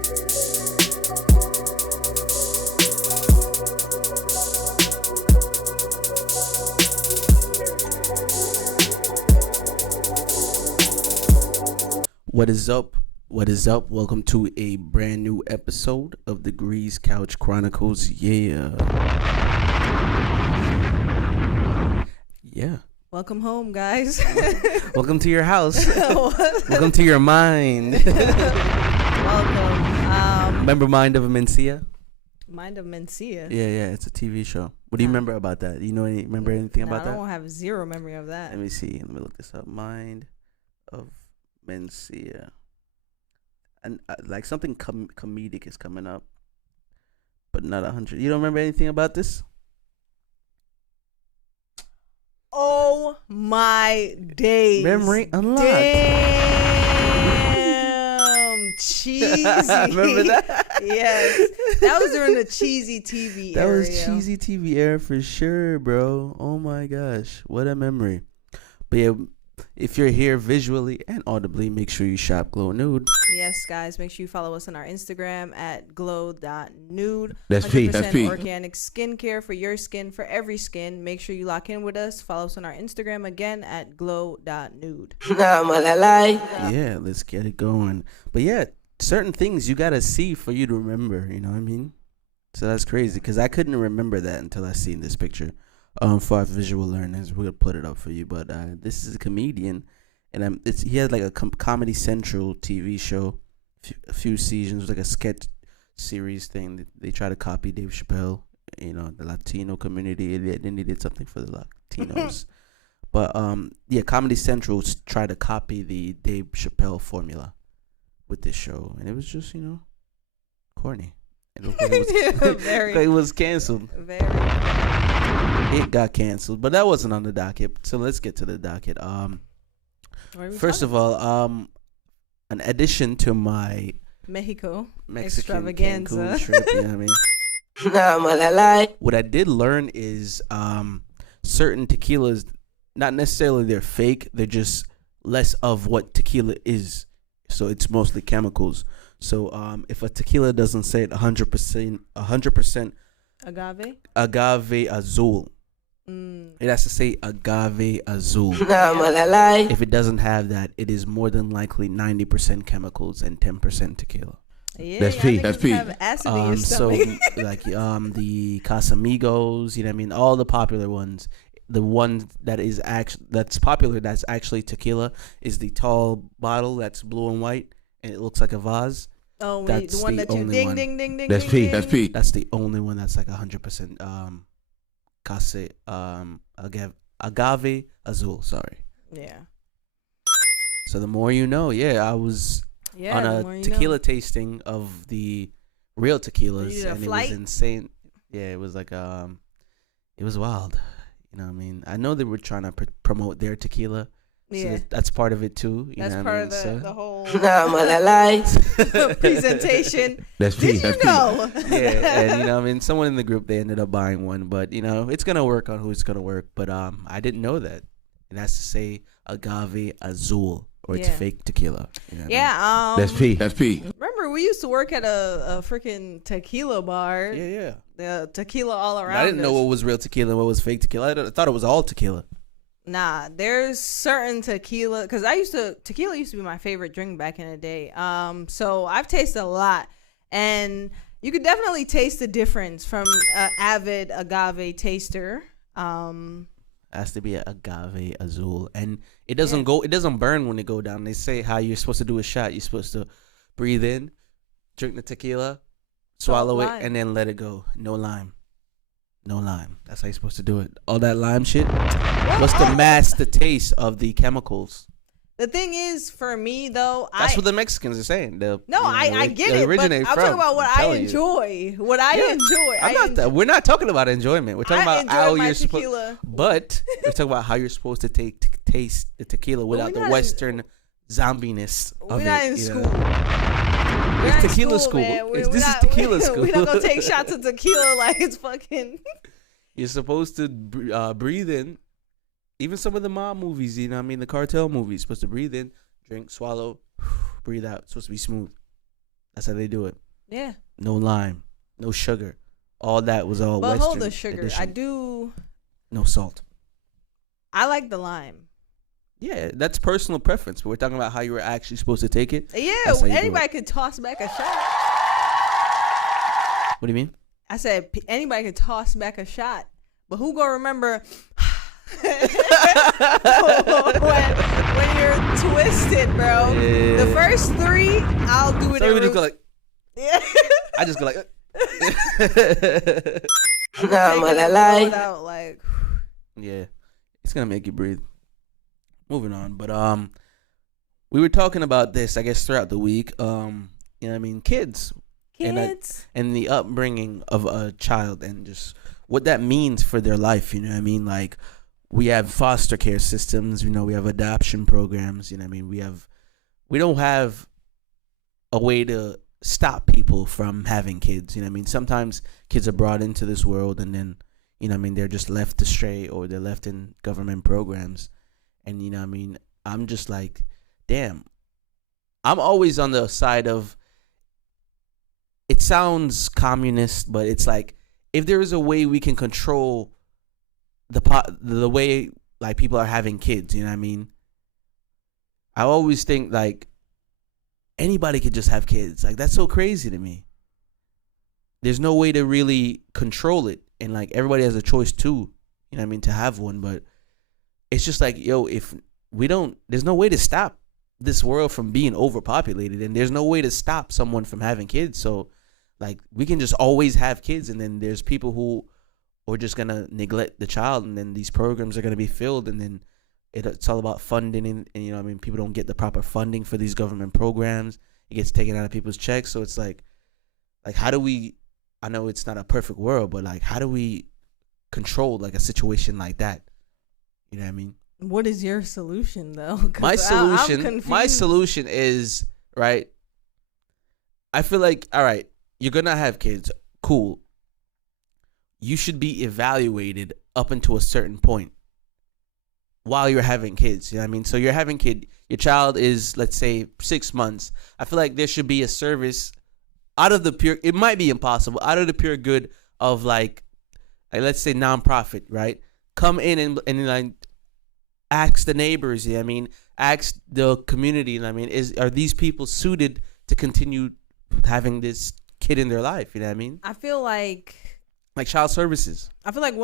What is up? What is up? Welcome to a brand new episode of the Grease Couch Chronicles. Yeah. Welcome home, guys. Welcome to your house. Welcome to your mind. Welcome. Remember Mind of Mencia? Mind of Mencia? Yeah. It's a TV show. What do you remember about that? You know remember anything about that? I don't have zero memory of that. Let me see. Let me look this up. Mind of Mencia. And like something comedic is coming up, but not 100. You don't remember anything about this? Oh my days! Memory unlocked. Damn, cheesy. Remember that? Yes, that was during the cheesy TV era. That was cheesy TV era for sure, bro. Oh my gosh, what a memory! But yeah, if you're here visually and audibly, make sure you shop Glow Nude. Yes, guys, make sure you follow us on our Instagram at glow.nude. That's P. That's P. Organic skincare for your skin, for every skin. Make sure you lock in with us. Follow us on our Instagram again at glow.nude. Yeah, let's get it going. But yeah, certain things you gotta see for you to remember. You know what I mean? So that's crazy because I couldn't remember that until I seen this picture. For our visual learners, we'll put it up for you. But this is a comedian, and he has like a Comedy Central TV show, a few seasons, like a sketch series thing. They try to copy Dave Chappelle, the Latino community. They needed something for the Latinos, but Comedy Central tried to copy the Dave Chappelle formula with this show, and it was just corny. It looked like it was canceled. It got canceled, but that wasn't on the docket. So let's get to the docket. First of all, an addition to my Mexican extravaganza Cancun trip. You know what I mean? What I did learn is certain tequilas, not necessarily they're fake. They're just less of what tequila is. So it's mostly chemicals. So if a tequila doesn't say it 100% agave azul. It has to say agave azul. If it doesn't have that, it is more than likely 90% chemicals and 10% tequila. Yeah, that's P. That's P. So like the Casamigos, you know what I mean? All the popular ones. The one that's popular that's actually tequila is the tall bottle that's blue and white and it looks like a vase. Oh, that's the one that you ding, ding, ding, ding. That's P. That's P. That's the only one that's like 100% agave azul. Sorry. Yeah. So the more you know. Yeah, I was on a tequila tasting of the real tequilas, and it was insane. Yeah, it was like it was wild. You know what I mean? I know they were trying to promote their tequila. Yeah, so that's part of it too. That's part of the whole presentation. That's P. Did you know? Yeah, and someone in the group they ended up buying one, but it's gonna work on who it's gonna work. But I didn't know that it has to say agave azul or it's fake tequila. You know that's P. That's P. Remember, we used to work at a freaking tequila bar. Yeah. The tequila all around. I didn't know what was real tequila and what was fake tequila. I thought it was all tequila. Nah, there's certain tequila because tequila used to be my favorite drink back in the day. So I've tasted a lot, and you could definitely taste the difference from an avid agave taster. Has to be an agave azul, and it doesn't burn when it go down. They say how you're supposed to do a shot. You're supposed to breathe in, drink the tequila, swallow it, and then let it go. No lime. That's how you're supposed to do it. All that lime shit was to mask the taste of the chemicals. The thing is, for me though, that's what the Mexicans are saying. I get it. But I'm talking about what I enjoy. What I enjoy. We're not talking about enjoyment. We're talking about how you're supposed. But we're talking about how you're supposed to taste the tequila without the Western zombiness of it. We're not in school. It's tequila school. This is tequila school. We're not gonna take shots of tequila like it's fucking. You're supposed to breathe in. Even some of the mob movies, the cartel movies, supposed to breathe in, drink, swallow, breathe out. It's supposed to be smooth. That's how they do it. Yeah. No lime, no sugar. All that was all But Western hold the sugar. edition. No salt. I like the lime. Yeah, that's personal preference. But we're talking about how you were actually supposed to take it. Yeah, anybody could toss back a shot. What do you mean? I said anybody could toss back a shot, but who gonna remember when you're twisted, bro? Yeah. The first 3, I'll do it. So we just go like. Yeah. I just go like. Like. Yeah, it's gonna make you breathe. Moving on, but we were talking about this, I guess, throughout the week. You know what I mean? Kids. And the upbringing of a child and just what that means for their life, you know what I mean? Like, we have foster care systems, you know, we have adoption programs, you know what I mean? We don't have a way to stop people from having kids, you know what I mean? Sometimes kids are brought into this world and then, you know what I mean, they're just left astray or they're left in government programs. And, you know what I mean, I'm just like, damn. I'm always on the side of, it sounds communist, but it's like, if there is a way we can control the way like people are having kids, you know what I mean? I always think like anybody could just have kids. Like, that's so crazy to me. There's no way to really control it, and like everybody has a choice too, you know what I mean, to have one. But it's just like, yo, if we don't, there's no way to stop this world from being overpopulated, and there's no way to stop someone from having kids. So like, we can just always have kids, and then there's people who are just gonna neglect the child, and then these programs are gonna be filled, and then it's all about funding, and you know what I mean, people don't get the proper funding for these government programs. It gets taken out of people's checks. So it's like how do we, I know it's not a perfect world, but like, how do we control like a situation like that? You know what I mean? What is your solution though? My solution is, right, I feel like, all right, you're gonna have kids, cool. You should be evaluated up until a certain point while you're having kids. You know what I mean? So you're having your child is, let's say, 6 months. I feel like there should be a service out of the pure, it might be impossible, out of the pure good of like let's say nonprofit, right? Come in and like ask the neighbors, you know what I mean? Ask the community, you know what I mean? Are these people suited to continue having this kid in their life, you know what I mean? I feel like child services. I feel like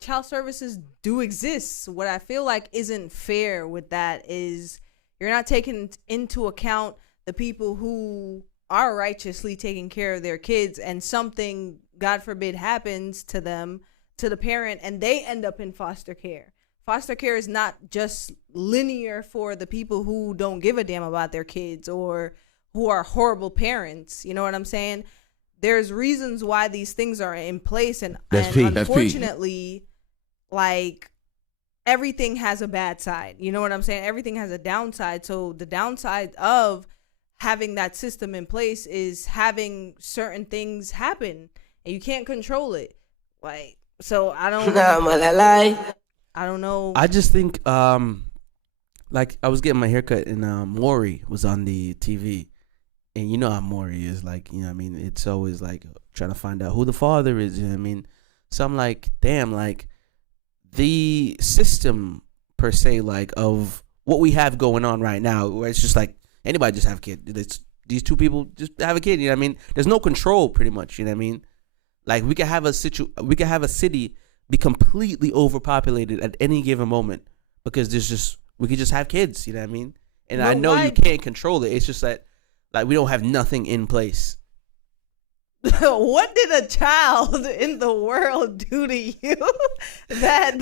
child services do exist. What I feel like isn't fair with that is you're not taking into account the people who are righteously taking care of their kids, and something, God forbid, happens to them, to the parent, and they end up in foster care. Foster care is not just linear for the people who don't give a damn about their kids or who are horrible parents. You know what I'm saying? There's reasons why these things are in place, and unfortunately, like, everything has a bad side. You know what I'm saying? Everything has a downside. So the downside of having that system in place is having certain things happen, and you can't control it. Like, so I don't know. I just think, like, I was getting my haircut, and Maury was on the TV. And you know how Maury is, like, you know what I mean? It's always, like, trying to find out who the father is, you know what I mean? So I'm like, damn, like, the system, per se, like, of what we have going on right now, where it's just like, anybody just have a kid. It's, these two people just have a kid, you know what I mean? There's no control, pretty much, you know what I mean? Like, we could have a city be completely overpopulated at any given moment because we could just have kids, you know what I mean? And I know you can't control it. It's just that, like, we don't have nothing in place. What did a child in the world do to you? It's not.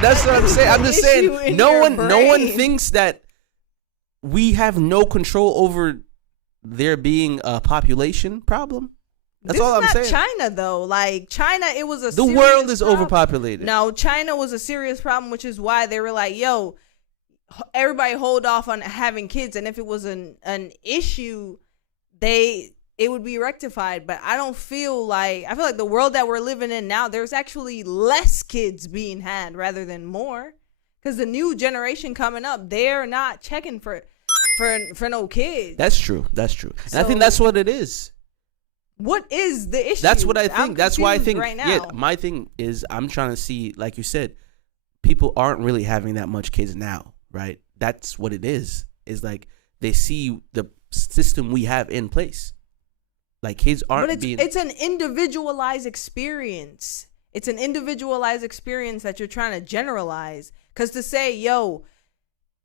That's what I'm saying. I'm just saying no one thinks that we have no control over there being a population problem. That's all I'm saying. This is not China, though. Like, China, it was a the world is overpopulated. No, China was a serious problem, which is why they were like, yo, everybody hold off on having kids, and if it was an issue, it would be rectified. But I feel like the world that we're living in now, there's actually less kids being had rather than more, because the new generation coming up, they're not checking for for no kids. That's true. And So, I think that's what it is. What is the issue? That's what I think. That's why I think. Right now. Yeah, my thing is I'm trying to see, like you said, people aren't really having that much kids now, right? That's what it is. Is like they see the system we have in place. Like kids aren't it's an individualized experience. It's an individualized experience that you're trying to generalize. Because to say, yo,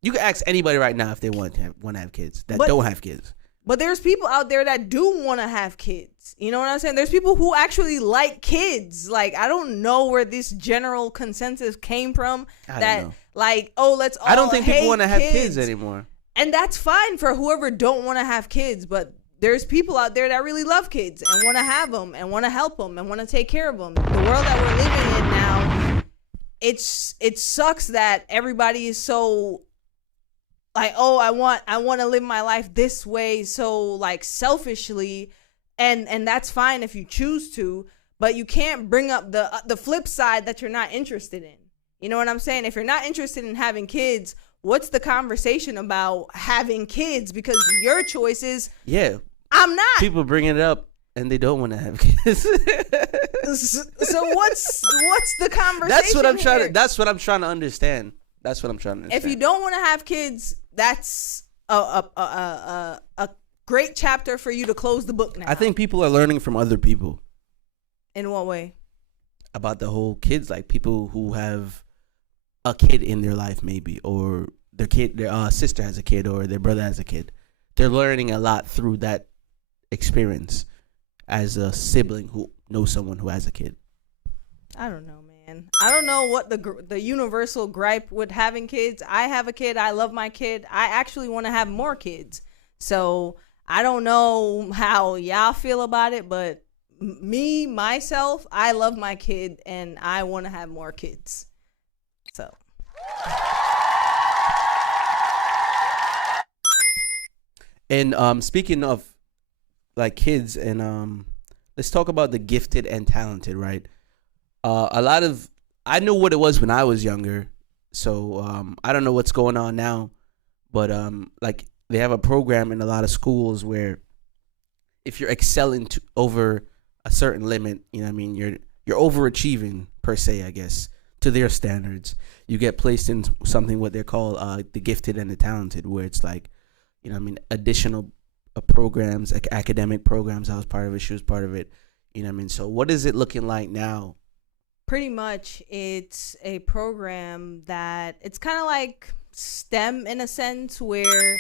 you can ask anybody right now if they want to have kids that don't have kids. But there's people out there that do want to have kids. You know what I'm saying? There's people who actually like kids. Like, I don't know where this general consensus came from. Let's all I don't think people want to have kids anymore. And that's fine for whoever don't want to have kids. But there's people out there that really love kids and want to have them and want to help them and want to take care of them. The world that we're living in now, it sucks that everybody is so like, oh, I want to live my life this way, so like selfishly, and that's fine if you choose to, but you can't bring up the flip side that you're not interested in. You know what I'm saying? If you're not interested in having kids, what's the conversation about having kids? Because your choice is, I'm not. People bring it up and they don't want to have kids. So what's the conversation? That's what I'm trying to understand. If you don't want to have kids, that's a great chapter for you to close the book now. I think people are learning from other people. In what way? About the whole kids, like people who have a kid in their life, maybe, or their sister has a kid, or their brother has a kid. They're learning a lot through that experience as a sibling who knows someone who has a kid. I don't know, man. I don't know what the universal gripe with having kids. I have a kid. I love my kid. I actually want to have more kids. So I don't know how y'all feel about it, but myself, I love my kid and I want to have more kids. So. And speaking of like kids, and let's talk about the gifted and talented, right? I knew what it was when I was younger, so I don't know what's going on now, but like they have a program in a lot of schools where if you're excelling over a certain limit, you know what I mean, you're overachieving per se, I guess, to their standards, you get placed in something what they call the gifted and the talented, where it's like, you know what I mean, additional programs, like academic programs. I was part of it, she was part of it, you know what I mean. So what is it looking like now? Pretty much it's a program that it's kind of like STEM in a sense, where,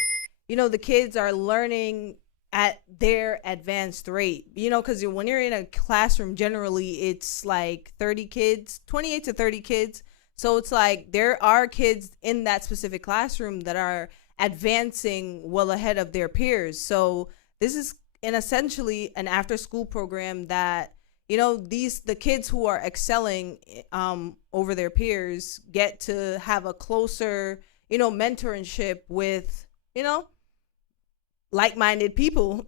you know, the kids are learning at their advanced rate, you know, because when you're in a classroom, generally it's like 30 kids, 28 to 30 kids. So it's like there are kids in that specific classroom that are advancing well ahead of their peers. So this is essentially an after school program that, you know, the kids who are excelling over their peers get to have a closer, you know, mentorship with, you know, like-minded people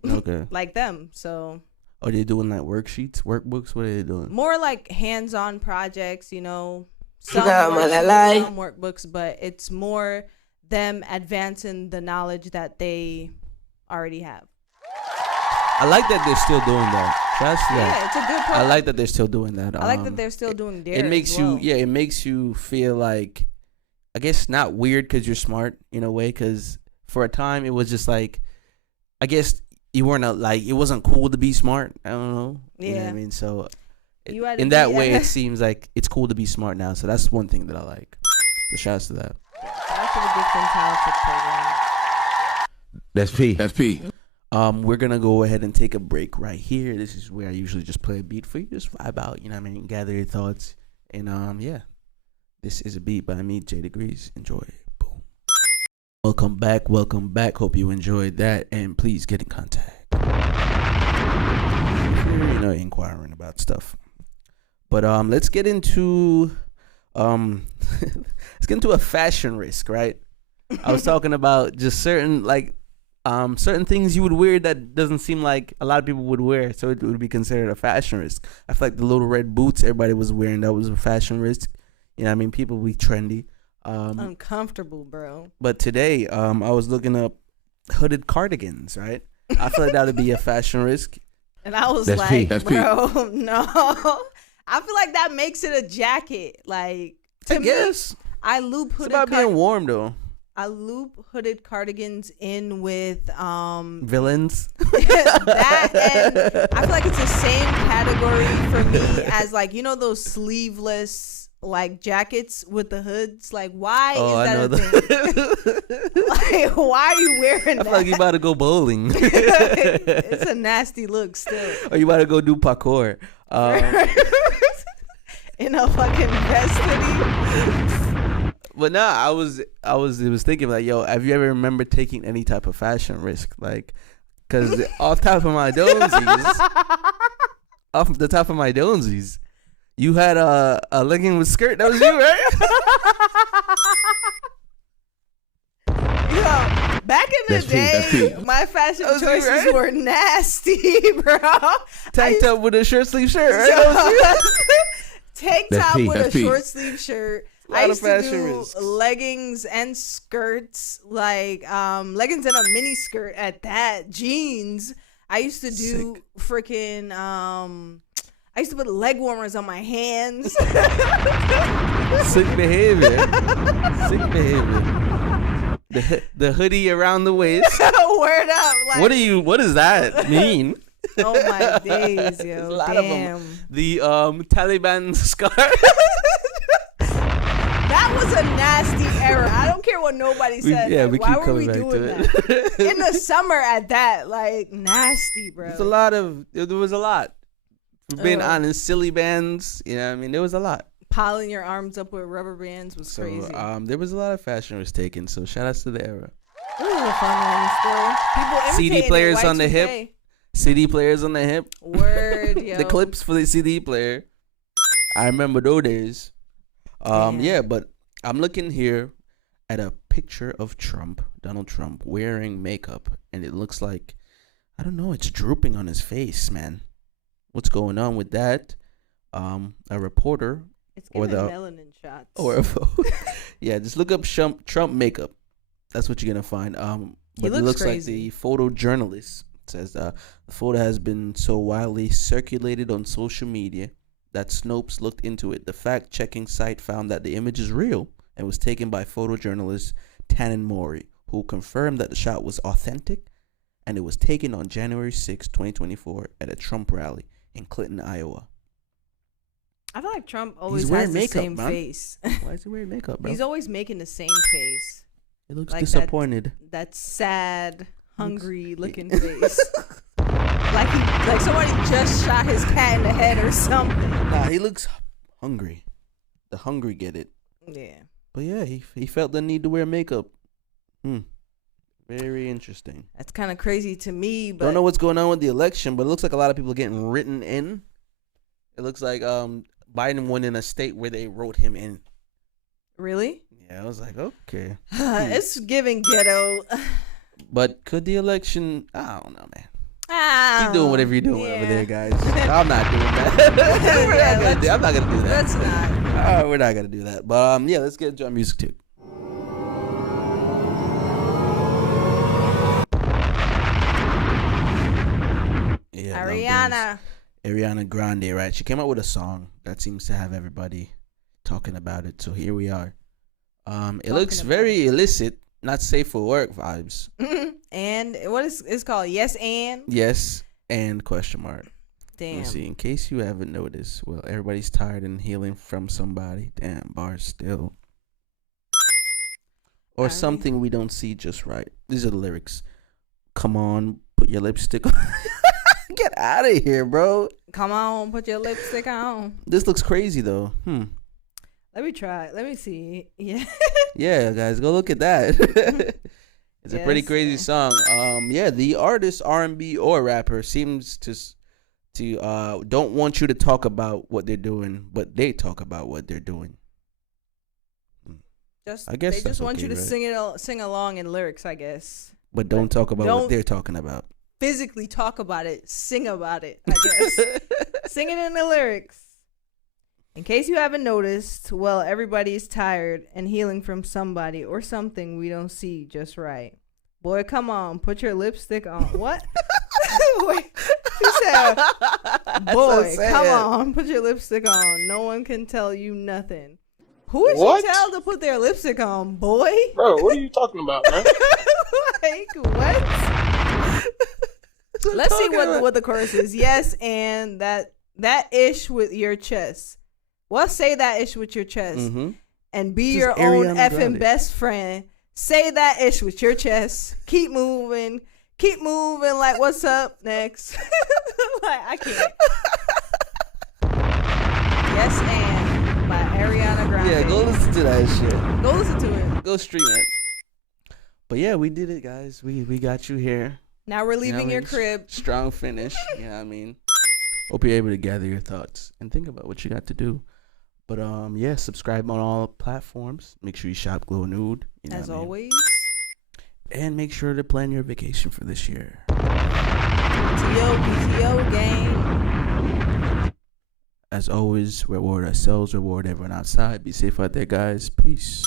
like them. So are they doing like worksheets, workbooks? What are they doing? More like hands-on projects, you know, some workbooks, but it's more them advancing the knowledge that they already have. I like that they're still doing that. Yeah, it's a good program. I like that they're still doing that. I like that they're still doing theirs. It makes it makes you feel like, I guess, not weird because you're smart in a way, because for a time it was just like, I guess you weren't it wasn't cool to be smart. I don't know. Yeah. You know what I mean? So in that way it seems like it's cool to be smart now. So that's one thing that I like. So shouts to that. Shout out to the Gifted and Talented program. That's P. We're gonna go ahead and take a break right here. This is where I usually just play a beat for you, just vibe out, you know what I mean, gather your thoughts. And yeah. This is a beat by me, J Degrees. Enjoy. Boom. Welcome back. Hope you enjoyed that, and please get in contact if you're, you know, inquiring about stuff. But let's get into a fashion risk, right? I was talking about just certain things you would wear that doesn't seem like a lot of people would wear, so it would be considered a fashion risk. I feel like the little red boots everybody was wearing, that was a fashion risk. You know what I mean? People be trendy. Uncomfortable, bro. But today, I was looking up hooded cardigans, right? I feel like that would be a fashion risk. And I was That's like, peak. That's bro, no. I feel like that makes it a jacket. Like, to I me, guess I loop it's hooded about being warm though. I loop hooded cardigans in with Villains. that, and I feel like it's the same category for me as like, you know, those sleeveless like jackets with the hoods. Like, why is that a thing? Like, why are you wearing I that? feel like you about to go bowling. It's a nasty look still. Or you about to go do parkour. In a fucking vest hoodie. But nah, I was thinking like, yo, have you ever remembered taking any type of fashion risk? Like, cause off the top of my donesies, you had a legging with skirt. That was you, right? Yo, back in the day, my fashion choices were nasty, bro. Tank top with a short sleeve shirt, right? Tank top with a short sleeve shirt. I used to do risks. leggings and skirts, like leggings and a mini skirt at that. Jeans. I used to do freaking I used to put leg warmers on my hands. Sick behavior. Sick behavior. The hoodie around the waist. Word up. Like, What does that mean? Oh my days, yo. A lot Damn. of them. The Taliban scarf. That was a nasty era. I don't care what nobody said. We why keep were we coming back doing to that? it. In the summer at that, like, nasty, bro. There was a lot. For being honest, silly bands. You know what I mean? There was a lot. Piling your arms up with rubber bands was crazy. There was a lot of fashion was taken. So shout outs to the era. This is a fun one still. People CD imitating players on the Y2K. hip. CD players on the hip. Word, yo. The clips for the CD player. I remember those days. Yeah, but I'm looking here at a picture of Donald Trump, wearing makeup, and it looks like, I don't know, it's drooping on his face, man. What's going on with that? A reporter It's giving melanin shots. Yeah, just look up Trump makeup. That's what you're gonna find. But it looks crazy. like the photojournalist says the photo has been so widely circulated on social media that Snopes looked into it. The fact-checking site found that the image is real and was taken by photojournalist Tannen Mori, who confirmed that the shot was authentic and it was taken on January 6, 2024 at a Trump rally in Clinton, Iowa. I feel like Trump always has the same face. Why is he wearing makeup, bro? He's always making the same face. He looks like disappointed. That sad, hungry looking face. Like somebody just shot his cat in the head or something. Nah, he looks hungry. The hungry get it. Yeah. But yeah, he felt the need to wear makeup. Very interesting. That's kind of crazy to me, but don't know what's going on with the election, but it looks like a lot of people are getting written in. It looks like Biden won in a state where they wrote him in. Really? Yeah, I was like, okay. It's giving ghetto. But could the election? I don't know, man. Keep doing whatever you're doing over there, guys. I'm not doing that. I'm not gonna do that. Let's not. We're not gonna do that. But yeah, let's get into our music tip. Yeah, Ariana Grande, right? She came out with a song that seems to have everybody talking about it. So here we are. It looks very illicit, not safe for work vibes. And what is it's called? Yes and? Yes and question mark. Damn. Let's see, in case you haven't noticed, well, everybody's tired and healing from somebody. Damn, bars still. Or something we don't see just right. These are the lyrics. Come on, put your lipstick on. Get out of here, bro. Come on, put your lipstick on. This looks crazy, though. Let me try. Let me see. Yeah. Yeah, guys, go look at that. It's a pretty crazy song. Yeah, the artist, R&B or rapper seems to don't want you to talk about what they're doing, but they talk about what they're doing. I guess they just want you to sing along in lyrics, I guess. But don't talk about what they're talking about. Physically talk about it, sing about it, I guess. Sing it in the lyrics. In case you haven't noticed, well, everybody is tired and healing from somebody or something we don't see just right. Boy, come on, put your lipstick on. What? Wait, she said, boy, come on, put your lipstick on. No one can tell you nothing. Who would you tell to put their lipstick on, boy? Bro, what are you talking about, man? Like, what? Let's see what the chorus is. Yes, and that ish with your chest. Well, say that ish with your chest. Mm-hmm. And be This your is own Ariana effing Grande. best friend. Say that ish with your chest. Keep moving. Keep moving. Like, what's up next? Like, I can't. Yes, and by Ariana Grande. Yeah, go listen to that shit. Go listen to it. Go stream it. But yeah, we did it, guys. We got you here. Now we're leaving your crib. Strong finish. You know what I mean? Hope you're able to gather your thoughts and think about what you got to do. But yeah, subscribe on all platforms. Make sure you shop Glow Nude. You know As what I mean? always. And make sure to plan your vacation for this year. PTO gang. As always, reward ourselves, reward everyone outside. Be safe out there, guys. Peace.